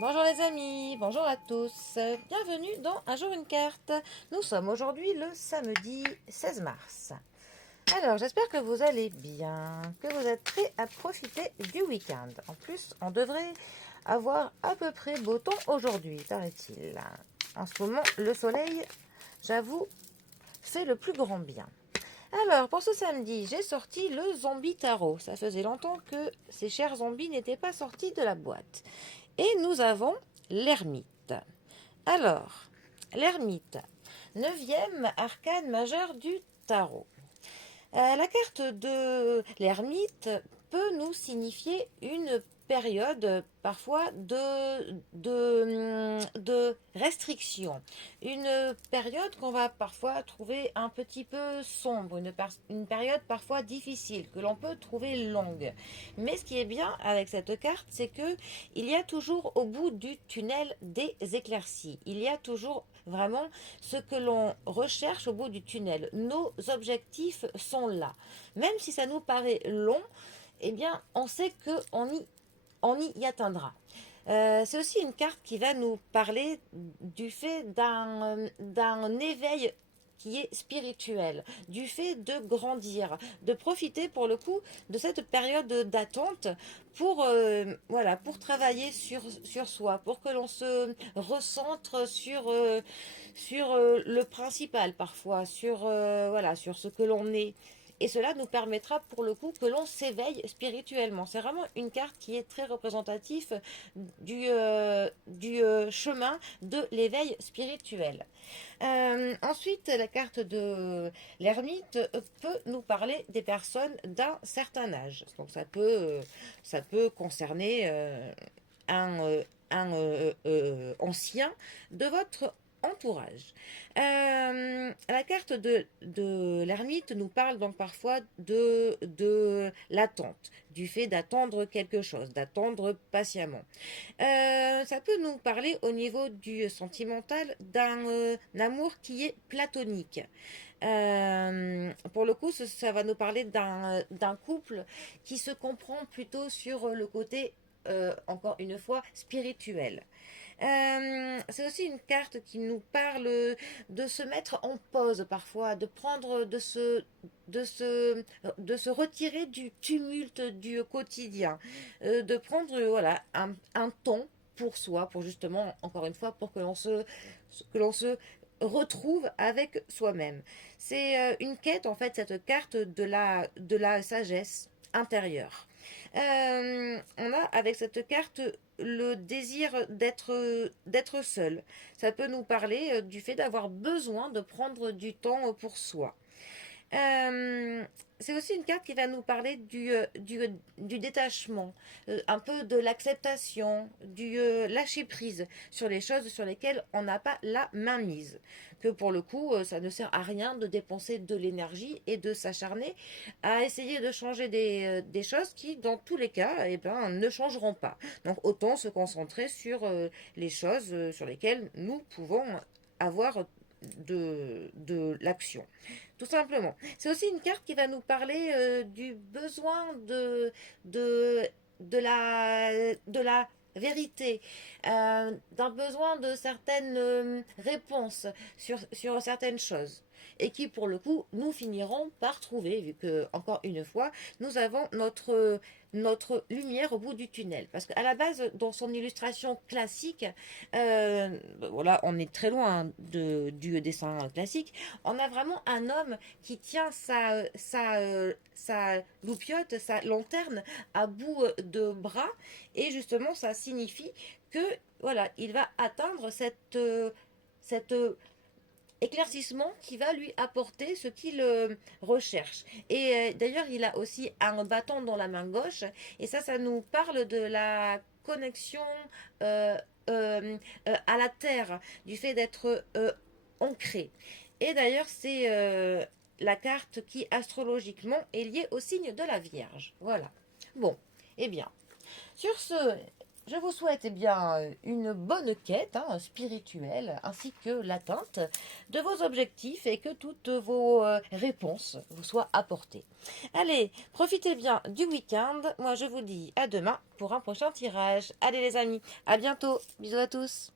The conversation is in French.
Bonjour les amis, bonjour à tous, bienvenue dans Un jour une carte. Nous sommes aujourd'hui le samedi 16 mars. Alors j'espère que vous allez bien, que vous êtes prêts à profiter du week-end. En plus, on devrait avoir à peu près beau temps aujourd'hui, paraît-il. En ce moment, le soleil, j'avoue, fait le plus grand bien. Alors, pour ce samedi, j'ai sorti le Zombie Tarot. Ça faisait longtemps que ces chers zombies n'étaient pas sortis de la boîte. Et nous avons l'ermite. Alors, l'ermite, neuvième arcane majeur du tarot. La carte de l'ermite peut nous signifier une période parfois de restriction, une période qu'on va parfois trouver un petit peu sombre, une période parfois difficile, que l'on peut trouver longue. Mais ce qui est bien avec cette carte, c'est que il y a toujours au bout du tunnel des éclaircies. Il y a toujours vraiment ce que l'on recherche au bout du tunnel. Nos objectifs sont là. Même si ça nous paraît long, eh bien, on sait on y atteindra. C'est aussi une carte qui va nous parler du fait d'un éveil qui est spirituel, du fait de grandir, de profiter pour le coup de cette période d'attente pour, voilà, pour travailler sur soi, pour que l'on se recentre sur le principal parfois, voilà, sur ce que l'on est. Et cela nous permettra pour le coup que l'on s'éveille spirituellement. C'est vraiment une carte qui est très représentative du chemin de l'éveil spirituel. Ensuite, la carte de l'ermite peut nous parler des personnes d'un certain âge. Donc ça peut concerner un ancien de votre entourage. La carte de l'ermite nous parle donc parfois de l'attente, du fait d'attendre quelque chose, d'attendre patiemment. Ça peut nous parler au niveau du sentimental d'un amour qui est platonique. Pour le coup, ça va nous parler d'un couple qui se comprend plutôt sur le côté, encore une fois, spirituel. C'est aussi une carte qui nous parle de se mettre en pause parfois, de prendre, de se retirer du tumulte du quotidien, de prendre voilà, un temps pour soi, pour justement, encore une fois, pour que l'on se retrouve avec soi-même. C'est une quête, en fait, cette carte de la sagesse intérieure. On a avec cette carte le désir d'être seul. Ça peut nous parler du fait d'avoir besoin de prendre du temps pour soi. Euh, c'est aussi une carte qui va nous parler du détachement, un peu de l'acceptation, du lâcher prise sur les choses sur lesquelles on n'a pas la main mise. Que pour le coup, ça ne sert à rien de dépenser de l'énergie et de s'acharner à essayer de changer des choses qui, dans tous les cas, eh ben, ne changeront pas. Donc autant se concentrer sur les choses sur lesquelles nous pouvons avoir de l'action. Tout simplement. C'est aussi une carte qui va nous parler du besoin de, de la vérité, d'un besoin de certaines réponses sur certaines choses. Et qui, pour le coup, nous finirons par trouver, vu que, encore une fois, nous avons notre lumière au bout du tunnel. Parce qu'à la base, dans son illustration classique, euh, voilà, on est très loin du dessin classique, on a vraiment un homme qui tient sa loupiote, sa lanterne à bout de bras. Et justement, ça signifie que, voilà, il va atteindre cette éclaircissement qui va lui apporter ce qu'il recherche. Et d'ailleurs, il a aussi un bâton dans la main gauche. Et ça nous parle de la connexion euh, à la terre, du fait d'être ancré. Et d'ailleurs, c'est la carte qui astrologiquement est liée au signe de la Vierge. Voilà. Bon, eh bien, sur ce, Je vous souhaite eh bien une bonne quête spirituelle ainsi que l'atteinte de vos objectifs et que toutes vos réponses vous soient apportées. Allez, profitez bien du week-end. Moi, je vous dis à demain pour un prochain tirage. Allez les amis, à bientôt. Bisous à tous.